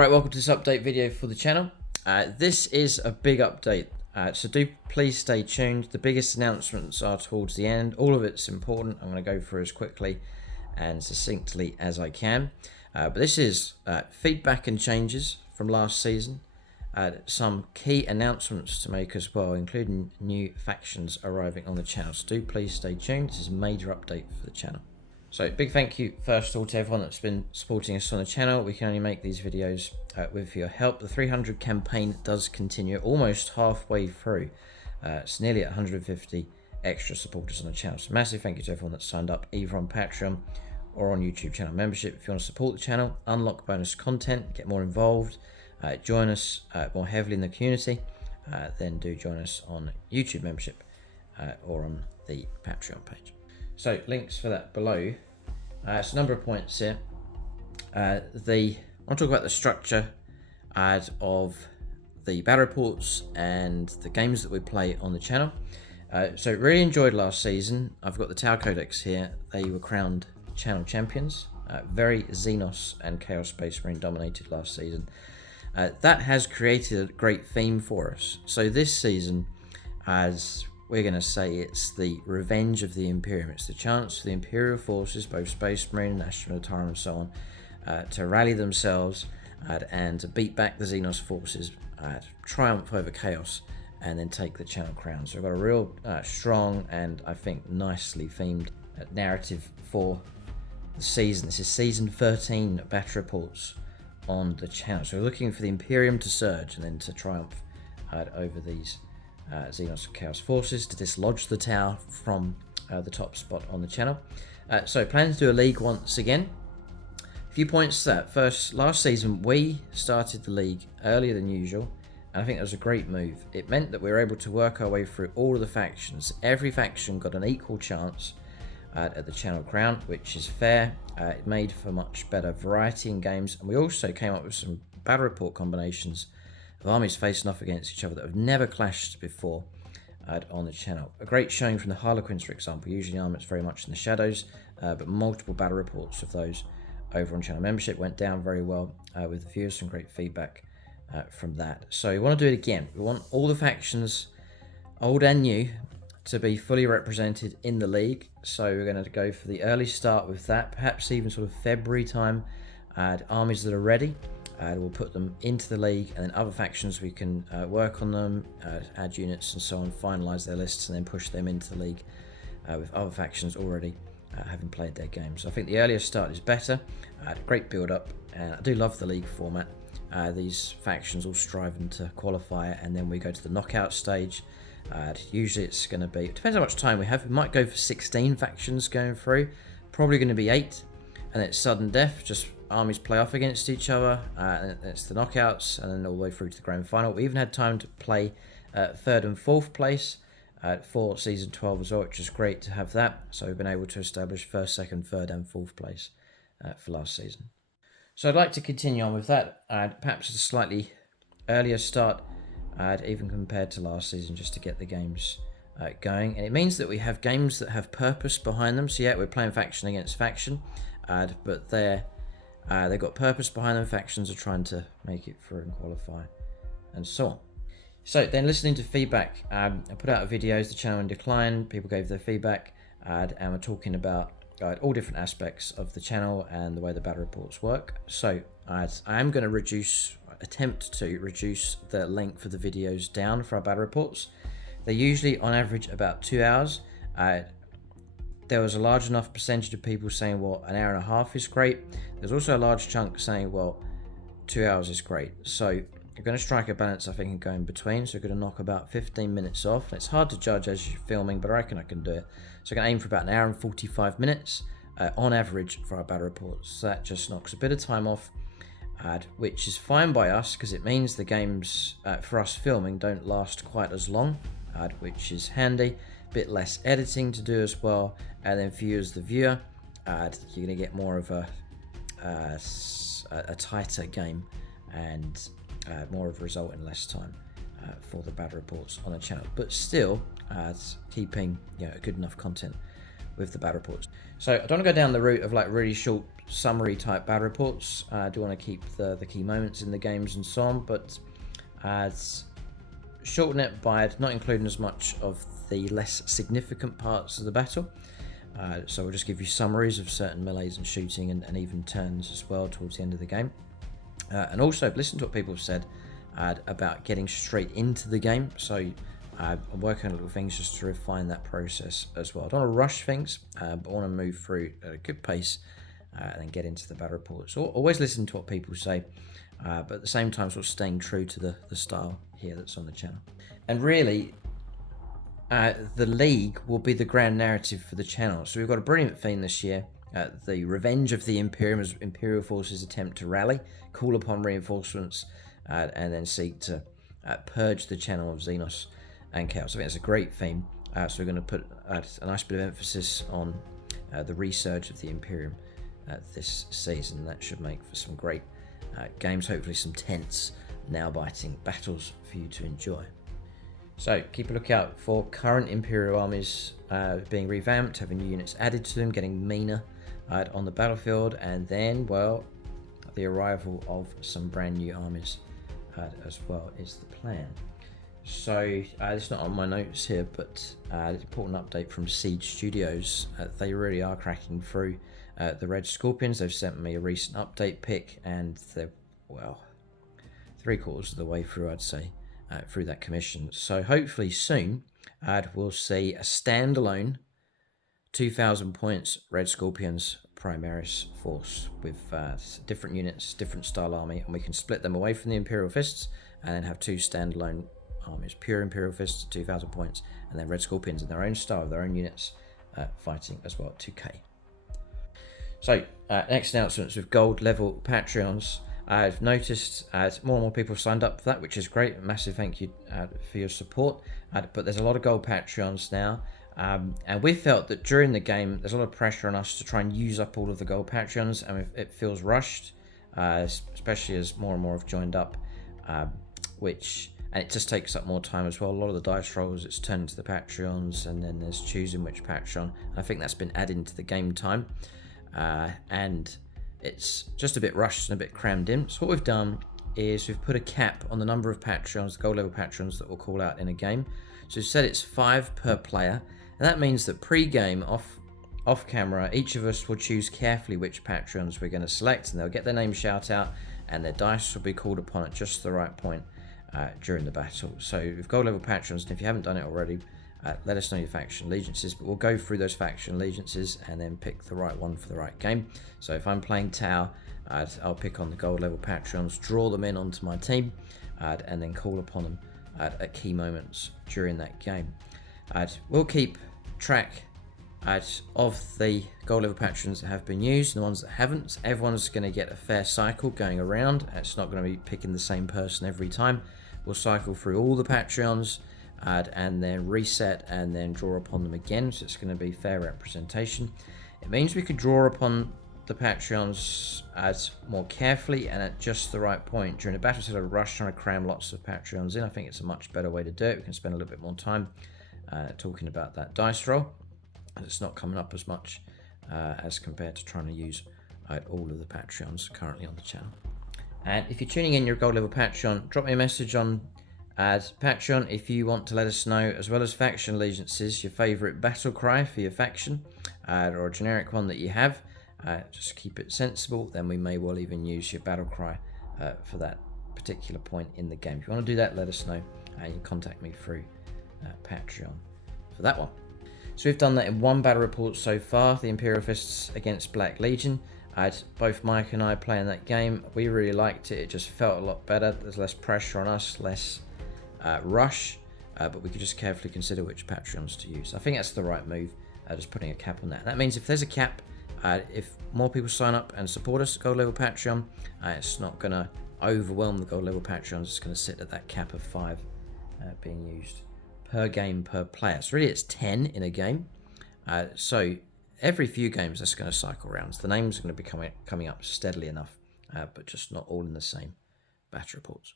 Right, welcome to this update video for the channel. This is a big update, so do please stay tuned. The biggest announcements are towards the end. All of it's important. I'm going to go through as quickly and succinctly as I can. But this is feedback and changes from last season. Some key announcements to make as well, including new factions arriving on the channel. So do please stay tuned. This is a major update for the channel. So big thank you first of all to everyone that's been supporting us on the channel. We can only make these videos with your help. The 300 campaign does continue, almost halfway through. It's nearly at 150 extra supporters on the channel. So massive thank you to everyone that's signed up either on Patreon or on YouTube channel membership. If you want to support the channel, unlock bonus content, get more involved, join us more heavily in the community, then do join us on YouTube membership or on the Patreon page. So links for that below. It's a number of points here. I want to talk about the structure of the battle reports and the games that we play on the channel. So really enjoyed last season. I've got the Tower Codex here. They were crowned channel champions. Very Xenos and Chaos Space Marine dominated last season. That has created a great theme for us. So this season, as we're going to say, it's the revenge of the Imperium. It's the chance for the Imperial forces, both Space Marine, National Military and so on, to rally themselves and to beat back the Xenos forces, triumph over Chaos, and then take the channel crown. So we've got a real strong and I think nicely themed narrative for the season. This is season 13 battle reports on the channel. So we're looking for the Imperium to surge and then to triumph over these Xenos and Chaos forces, to dislodge the tower from the top spot on the channel. So planning to do a league once again. A few points to that. First, last season we started the league earlier than usual, and I think that was a great move. It meant that we were able to work our way through all of the factions. Every faction got an equal chance at the channel crown, which is fair. It made for much better variety in games, and we also came up with some battle report combinations of armies facing off against each other that have never clashed before on the channel. A great showing from the Harlequins, for example. Usually armies very much in the shadows, but multiple battle reports of those over on channel membership went down very well with the viewers. Some great feedback from that. So we want to do it again. We want all the factions, old and new, to be fully represented in the league. So we're going to go for the early start with that, perhaps even sort of February time. Armies that are ready, we'll put them into the league, and then other factions we can work on them, add units and so on, finalize their lists, and then push them into the league with other factions already having played their games. So I think the earlier start is better. Great build up, and I do love the league format. These factions all striving to qualify, and then we go to the knockout stage. Usually it's going to be, it depends how much time we have. We might go for 16 factions going through, probably going to be 8, and it's sudden death, just armies play off against each other, and it's the knockouts, and then all the way through to the grand final. We even had time to play 3rd and 4th place for season 12 as well, which is great to have that. So we've been able to establish 1st, 2nd, 3rd and 4th place for last season. So I'd like to continue on with that, perhaps a slightly earlier start, even compared to last season, just to get the games going. And it means that we have games that have purpose behind them. So yeah, we're playing faction against faction, but they've got purpose behind them. Factions are trying to make it through and qualify, and so on. So then, listening to feedback, I put out a video, the channel in decline. People gave their feedback, and we're talking about all different aspects of the channel and the way the battle reports work. So I am going to attempt to reduce the length of the videos down for our battle reports. They're usually on average about 2 hours. There was a large enough percentage of people saying, well, an hour and a half is great. There's also a large chunk saying, well, 2 hours is great. So you're going to strike a balance, I think, and go in between. So we're going to knock about 15 minutes off. And it's hard to judge as you're filming, but I reckon I can do it. So I'm going to aim for about an hour and 45 minutes on average for our battle reports. So that just knocks a bit of time off, which is fine by us because it means the games for us filming don't last quite as long, which is handy. Bit less editing to do as well, and then for you as the viewer, you're going to get more of a tighter game and more of a result in less time for the battle reports on the channel, but still keeping a good enough content with the battle reports. So I don't want to go down the route of like really short summary type battle reports. I do want to keep the key moments in the games and so on, but shorten it by not including as much of the less significant parts of the battle. So we'll just give you summaries of certain melees and shooting and even turns as well towards the end of the game. And also listen to what people have said about getting straight into the game. So I'm working on little things just to refine that process as well. I don't want to rush things, but I want to move through at a good pace and then get into the battle reports. So always listen to what people say, but at the same time sort of staying true to the style here that's on the channel. And really, the League will be the grand narrative for the channel. So we've got a brilliant theme this year. The revenge of the Imperium as Imperial forces attempt to rally, call upon reinforcements, and then seek to purge the channel of Xenos and Chaos. I think it's a great theme. So we're going to put a nice bit of emphasis on the resurge of the Imperium this season. That should make for some great games, hopefully some tense, nail-biting battles for you to enjoy. So keep a lookout for current Imperial armies being revamped, having new units added to them, getting meaner on the battlefield, and then, well, the arrival of some brand new armies as well is the plan. So it's not on my notes here, but an important update from Siege Studios. They really are cracking through the Red Scorpions. They've sent me a recent update pick, and they're, well, 3/4 of the way through, I'd say, through that commission. So hopefully soon we'll see a standalone 2,000 points Red Scorpions Primaris force with different units, different style army, and we can split them away from the Imperial Fists and then have two standalone armies, pure Imperial Fists, 2,000 points, and then Red Scorpions in their own style, their own units, fighting as well, 2k. So next announcements with gold level Patreons. I've noticed more and more people have signed up for that, which is great. A massive thank you for your support. But there's a lot of gold Patreons now. And we felt that during the game, there's a lot of pressure on us to try and use up all of the gold Patreons, and it feels rushed, especially as more and more have joined up, and it just takes up more time as well. A lot of the dice rolls, it's turned into the Patreons, and then there's choosing which Patreon. I think that's been added into the game time, and it's just a bit rushed and a bit crammed in. So what we've done is we've put a cap on the number of Patreons, the gold level Patreons that we'll call out in a game. So we've said it's 5 per player, and that means that pre-game, off camera, each of us will choose carefully which Patreons we're going to select, and they'll get their name shout out, and their dice will be called upon at just the right point during the battle. So with gold level Patreons, and if you haven't done it already, let us know your faction allegiances, but we'll go through those faction allegiances and then pick the right one for the right game. So if I'm playing Tau, I'll pick on the gold level Patreons, draw them in onto my team, and then call upon them at key moments during that game. We'll keep track of the gold level Patreons that have been used and the ones that haven't. Everyone's going to get a fair cycle going around. It's not going to be picking the same person every time. We'll cycle through all the Patreons, and then reset and then draw upon them again, so it's going to be fair representation. It means we could draw upon the Patreons more carefully and at just the right point during a battle, instead of rush trying to cram lots of Patreons in. I think it's a much better way to do it. We can spend a little bit more time talking about that dice roll, and it's not coming up as much as compared to trying to use all of the Patreons currently on the channel. And if you're tuning in, your gold level Patreon, drop me a message on Patreon if you want to let us know, as well as faction allegiances, your favourite battle cry for your faction, or a generic one that you have. Just keep it sensible, then we may well even use your battle cry for that particular point in the game. If you want to do that, let us know. You can contact me through Patreon for that one. So we've done that in one battle report so far, the Imperial Fists against Black Legion. Both Mike and I playing that game. We really liked it. It just felt a lot better. There's less pressure on us, less rush, but we could just carefully consider which Patreons to use. I think that's the right move, just putting a cap on that. That means if there's a cap, if more people sign up and support us, gold level Patreon, it's not going to overwhelm the gold level Patreons. It's going to sit at that cap of 5 being used per game per player. So really it's 10 in a game. So every few games that's going to cycle around. So the names are going to be coming up steadily enough, but just not all in the same battle reports.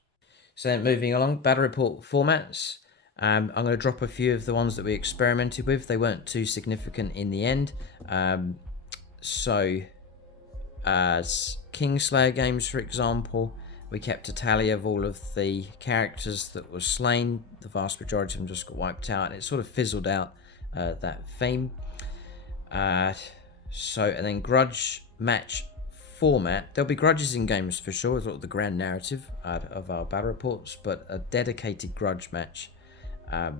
So then moving along, battle report formats. I'm going to drop a few of the ones that we experimented with. They weren't too significant in the end. So, as Kingslayer games, for example, we kept a tally of all of the characters that were slain. The vast majority of them just got wiped out, and it sort of fizzled out that theme. And then grudge match format. There'll be grudges in games for sure, sort of the grand narrative of our battle reports, but a dedicated grudge match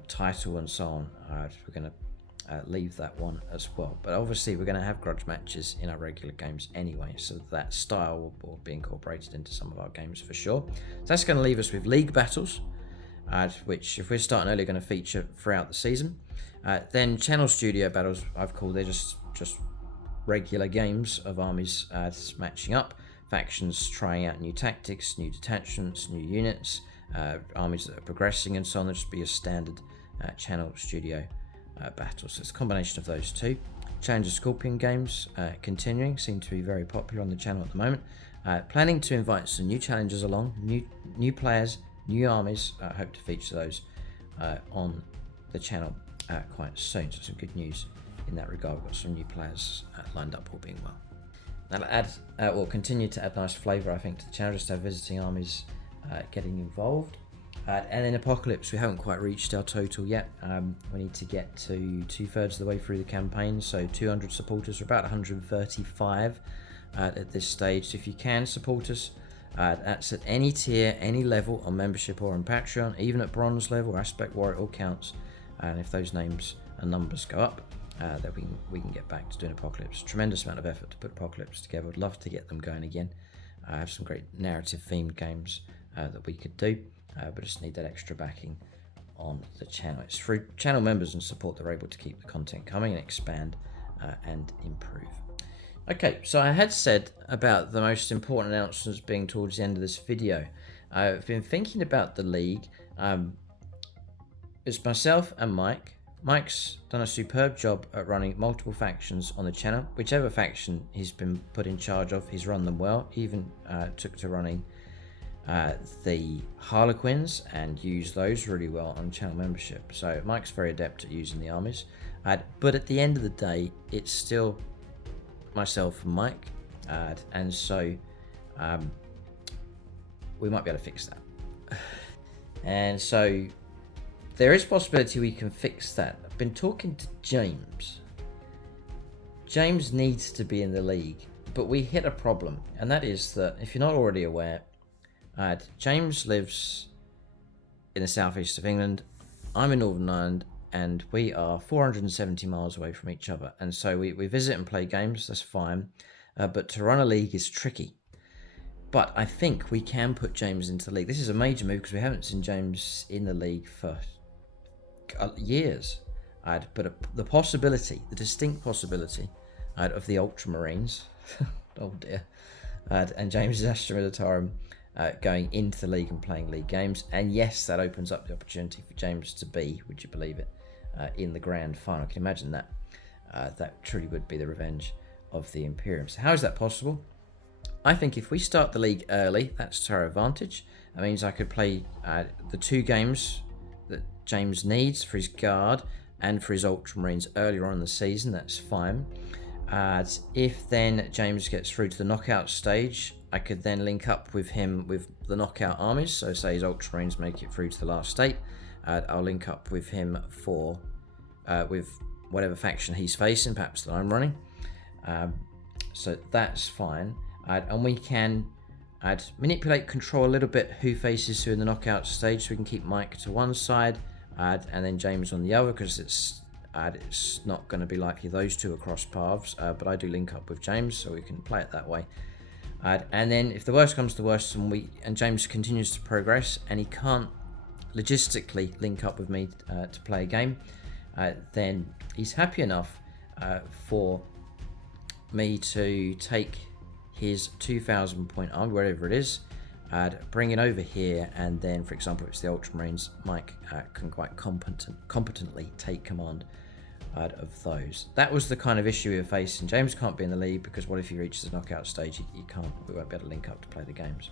title and so on. We're going to leave that one as well. But obviously we're going to have grudge matches in our regular games anyway, so that style will be incorporated into some of our games for sure. So that's going to leave us with league battles, which if we're starting early, are going to feature throughout the season. Then channel studio battles, I've called, they're just regular games of armies matching up, factions trying out new tactics, new detachments, new units, armies that are progressing and so on. There'll just be a standard channel studio battle. So it's a combination of those two. Challenger Scorpion games continuing, seem to be very popular on the channel at the moment. Planning to invite some new challengers along, new players, new armies. Hope to feature those on the channel quite soon. So some good news in that regard. We've got some new players lined up, all being well. That'll we'll continue to add nice flavour, I think, to the channel, just to have visiting armies getting involved. And in Apocalypse, we haven't quite reached our total yet. We need to get to 2/3 of the way through the campaign, so 200 supporters, or about 135 at this stage. So if you can support us, that's at any tier, any level on membership or on Patreon, even at bronze level, aspect war, it all counts. And if those names and numbers go up, then we can get back to doing Apocalypse. Tremendous amount of effort to put Apocalypse together. Would love to get them going again. I have some great narrative themed games that we could do, but just need that extra backing on the channel. It's through channel members and support that are able to keep the content coming and expand and improve. Okay, so I had said about the most important announcements being towards the end of this video. I've been thinking about the league. It's myself and Mike. Mike's done a superb job at running multiple factions on the channel. Whichever faction he's been put in charge of, he's run them well. He even took to running the Harlequins and used those really well on channel membership. So Mike's very adept at using the armies. But at the end of the day, it's still myself and Mike. And so we might be able to fix that. And so there is a possibility we can fix that. I've been talking to James. James needs to be in the league, but we hit a problem, and that is that, if you're not already aware, James lives in the southeast of England, I'm in Northern Ireland, and we are 470 miles away from each other. And so we visit and play games, that's fine, but to run a league is tricky. But I think we can put James into the league. This is a major move because we haven't seen James in the league for years. But the possibility, the distinct possibility of the Ultramarines, oh dear, and James's Astra Militarum going into the league and playing league games. And yes, that opens up the opportunity for James to be, would you believe it, in the grand final. I can imagine that. That truly would be the revenge of the Imperium. So how is that possible? I think if we start the league early, that's to our advantage. That means I could play the 2 games that James needs for his Guard and for his Ultramarines earlier on in the season. That's fine. If then James gets through to the knockout stage, I could then link up with him with the knockout armies. So say his Ultramarines make it through to the last state, I'll link up with him for with whatever faction he's facing, perhaps that I'm running. So that's fine. And we can manipulate, control a little bit who faces who in the knockout stage, so we can keep Mike to one side and then James on the other, because it's not going to be likely those two are cross paths, but I do link up with James, so we can play it that way. And then if the worst comes to worst and James continues to progress and he can't logistically link up with me to play a game, then he's happy enough for me to take his 2,000 point army, wherever it is, bring it over here, and then, for example, if it's the Ultramarines, Mike can quite competently take command of those. That was the kind of issue we were facing. James can't be in the league because what if he reaches the knockout stage? We won't be able to link up to play the games.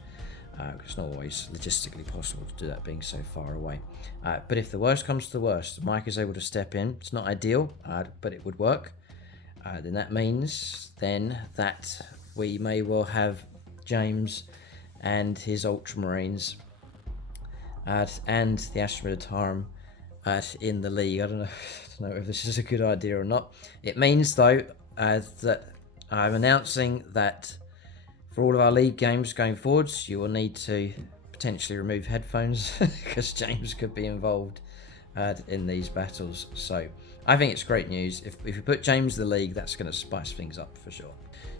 It's not always logistically possible to do that being so far away. But if the worst comes to the worst, Mike is able to step in. It's not ideal, but it would work. Then that means that we may well have James and his Ultramarines and the Astra Militarum in the league. I don't know if this is a good idea or not. It means, though, that I'm announcing that for all of our league games going forwards, you will need to potentially remove headphones because James could be involved in these battles. So I think it's great news. If you put James in the league, that's going to spice things up for sure.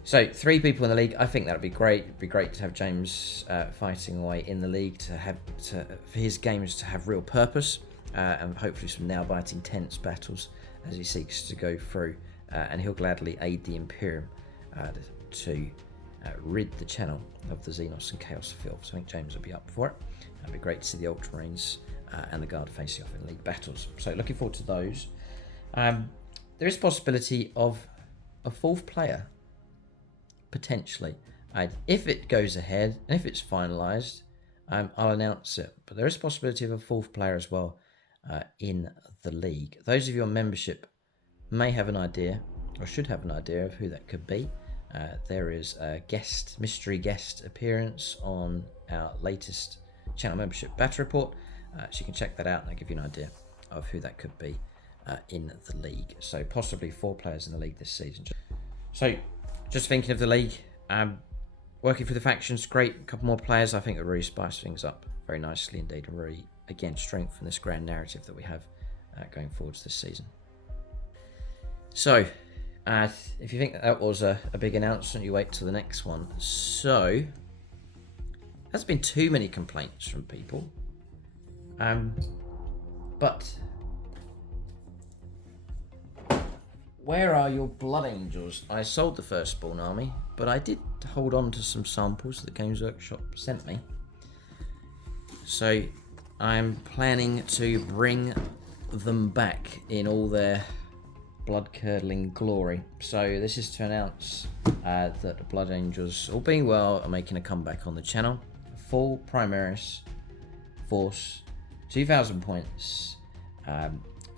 So 3 people in the league, I think that would be great. It'd be great to have James fighting away in the league, for his games to have real purpose, and hopefully some nail-biting tense battles as he seeks to go through, and he'll gladly aid the Imperium to rid the channel of the Xenos and Chaos filth. So I think James will be up for it. It'd be great to see the Ultramarines and the Guard facing off in league battles. So looking forward to those. There is a possibility of a 4th player, potentially. If it goes ahead, and if it's finalised, I'll announce it. But there is a possibility of a 4th player as well in the league. Those of you on membership may have an idea, or should have an idea of who that could be. There is a mystery guest appearance on our latest channel membership battle report. So you can check that out and I'll give you an idea of who that could be in the league. So possibly 4 players in the league this season. So just thinking of the league, working through the factions, great. A couple more players, I think, will really spice things up very nicely indeed, and really, again, strengthen this grand narrative that we have going forwards this season. So, if you think that was a big announcement, you wait till the next one. So, there's been too many complaints from people, but where are your Blood Angels? I sold the Firstborn army, but I did hold on to some samples that Games Workshop sent me. So I'm planning to bring them back in all their blood-curdling glory. So this is to announce that the Blood Angels, all being well, are making a comeback on the channel. Full Primaris Force, 2,000 points,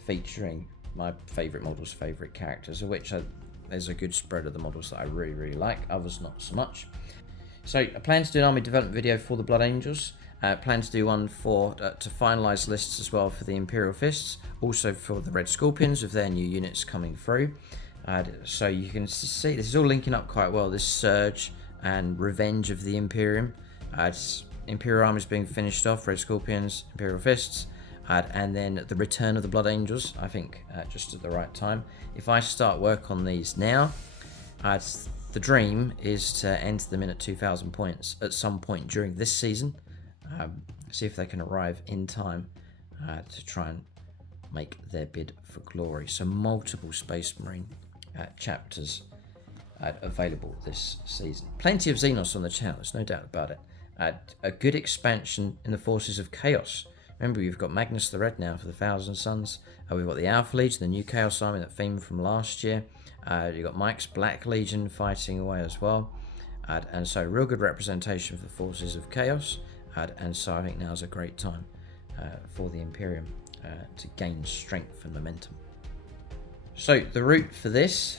featuring my favourite models, favourite characters, of which there's a good spread of the models that I really, really like, others not so much. So I plan to do an army development video for the Blood Angels, plan to do one to finalise lists as well for the Imperial Fists, also for the Red Scorpions with their new units coming through. So you can see this is all linking up quite well, this Surge and Revenge of the Imperium. Imperial Armies being finished off, Red Scorpions, Imperial Fists, and then the Return of the Blood Angels, I think just at the right time. If I start work on these now, the dream is to enter them in at 2,000 points at some point during this season. See if they can arrive in time to try and make their bid for glory. So multiple Space Marine chapters available this season. Plenty of Xenos on the channel, there's no doubt about it. A good expansion in the forces of Chaos. Remember, we've got Magnus the Red now for the Thousand Sons. We've got the Alpha Legion, the new Chaos Army, that theme from last year. You've got Mike's Black Legion fighting away as well. And so real good representation for the forces of Chaos. And so I think now's a great time for the Imperium to gain strength and momentum. So the route for this,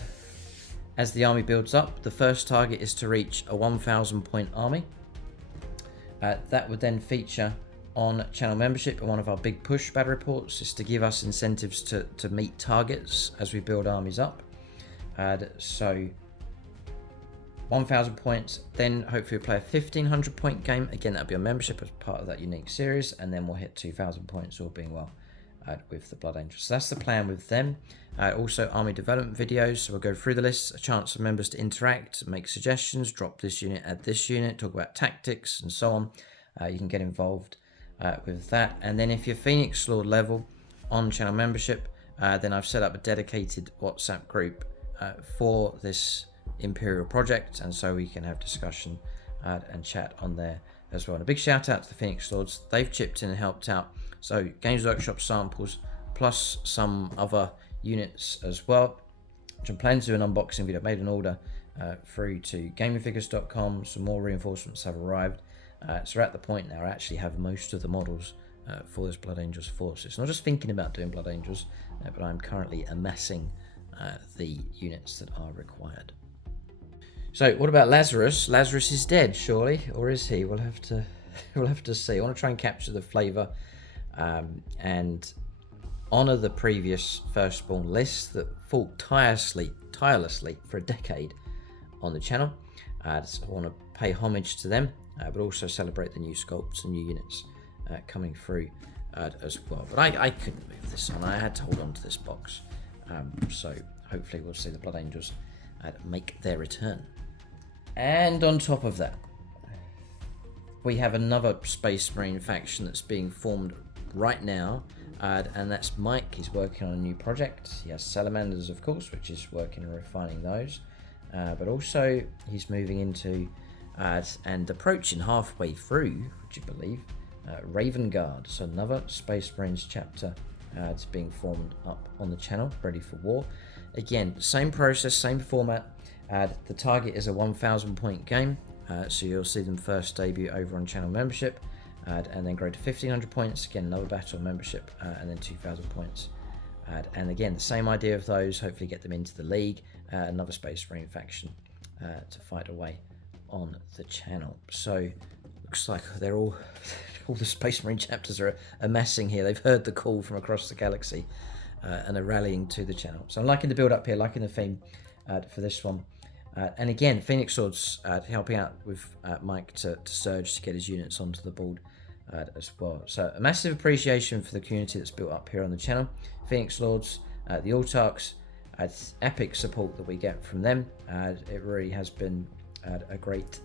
as the army builds up, the first target is to reach a 1,000 point army. That would then feature on channel membership, and one of our big push battle reports is to give us incentives to meet targets as we build armies up. So 1,000 points, then hopefully we'll play a 1,500 point game. Again, that'll be on membership as part of that unique series, and then we'll hit 2,000 points, all being well, with the Blood Angels. So that's the plan with them. Also army development videos, so we'll go through the lists, a chance for members to interact, make suggestions, drop this unit, add this unit, talk about tactics and so on. You can get involved with that. And then if you're Phoenix Lord level on channel membership, then I've set up a dedicated WhatsApp group for this Imperial project, and so we can have discussion and chat on there as well. And a big shout out to the Phoenix Lords, they've chipped in and helped out. So Games Workshop samples plus some other units as well, which I'm planning to do an unboxing video. I've made an order through to gamingfigures.com. Some more reinforcements have arrived, So we're at the point now I actually have most of the models for this Blood Angels force. It's not just thinking about doing Blood Angels, but I'm currently amassing the units that are required. So what about Lazarus? Lazarus is dead, surely, or is he? We'll have to see. I want to try and capture the flavour and honour the previous Firstborn lists that fought tirelessly for a decade on the channel. So I want to pay homage to them, but also celebrate the new sculpts and new units coming through as well. But I couldn't move this on. I had to hold on to this box. So hopefully we'll see the Blood Angels make their return. And on top of that, we have another Space Marine faction that's being formed right now, and that's Mike. He's working on a new project. He has Salamanders, of course, which is working and refining those, but also he's moving into and approaching halfway through, would you believe, Raven Guard. So another Space Marines chapter it's being formed up on the channel, ready for war. Again, same process, same format. The target is a 1,000 point game, so you'll see them first debut over on channel membership, and then grow to 1,500 points, again another battle membership, and then 2,000 points. And again, the same idea of those, hopefully get them into the league, another Space Marine faction to fight away on the channel. So looks like they're all the Space Marine chapters are amassing here. They've heard the call from across the galaxy and are rallying to the channel. So I'm liking the build up here, liking the theme for this one. And again, Phoenix Swords helping out with Mike to surge to get his units onto the board as well. So a massive appreciation for the community that's built up here on the channel. Phoenix Lords, the Autarchs, epic support that we get from them. It really has been a great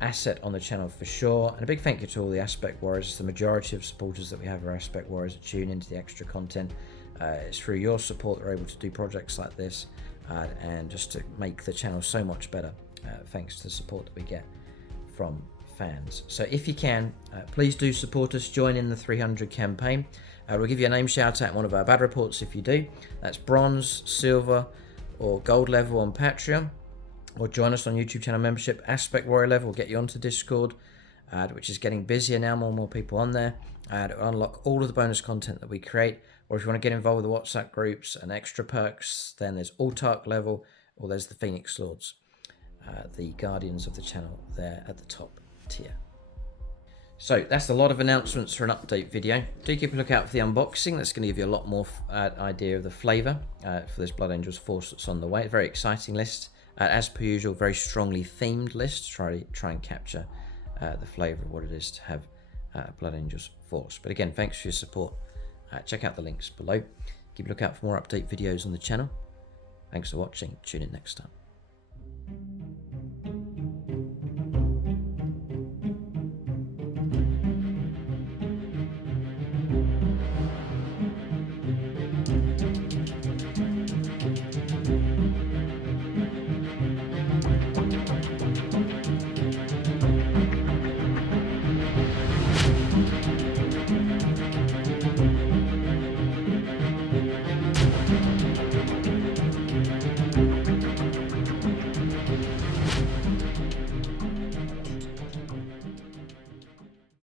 asset on the channel for sure. And a big thank you to all the Aspect Warriors. The majority of supporters that we have are Aspect Warriors that tune into the extra content. It's through your support that we're able to do projects like this. And just to make the channel so much better, thanks to the support that we get from fans. So if you can, please do support us, join in the 300 campaign. We'll give you a name shout out in one of our bad reports if you do. That's bronze, silver or gold level on Patreon, or join us on YouTube channel membership. Aspect Warrior level will get you onto Discord, which is getting busier now, more and more people on there. It will unlock all of the bonus content that we create. Or if you want to get involved with the WhatsApp groups and extra perks, then there's Autarch level, or there's the Phoenix Lords, the guardians of the channel there at the top tier. So that's a lot of announcements for an update video. Do keep a lookout for the unboxing. That's going to give you a lot more idea of the flavour for this Blood Angels force that's on the way. Very exciting list. As per usual, very strongly themed list to try and capture the flavour of what it is to have Blood Angels force. But again, thanks for your support. Check out the links below. Keep a lookout for more update videos on the channel. Thanks for watching. Tune in next time.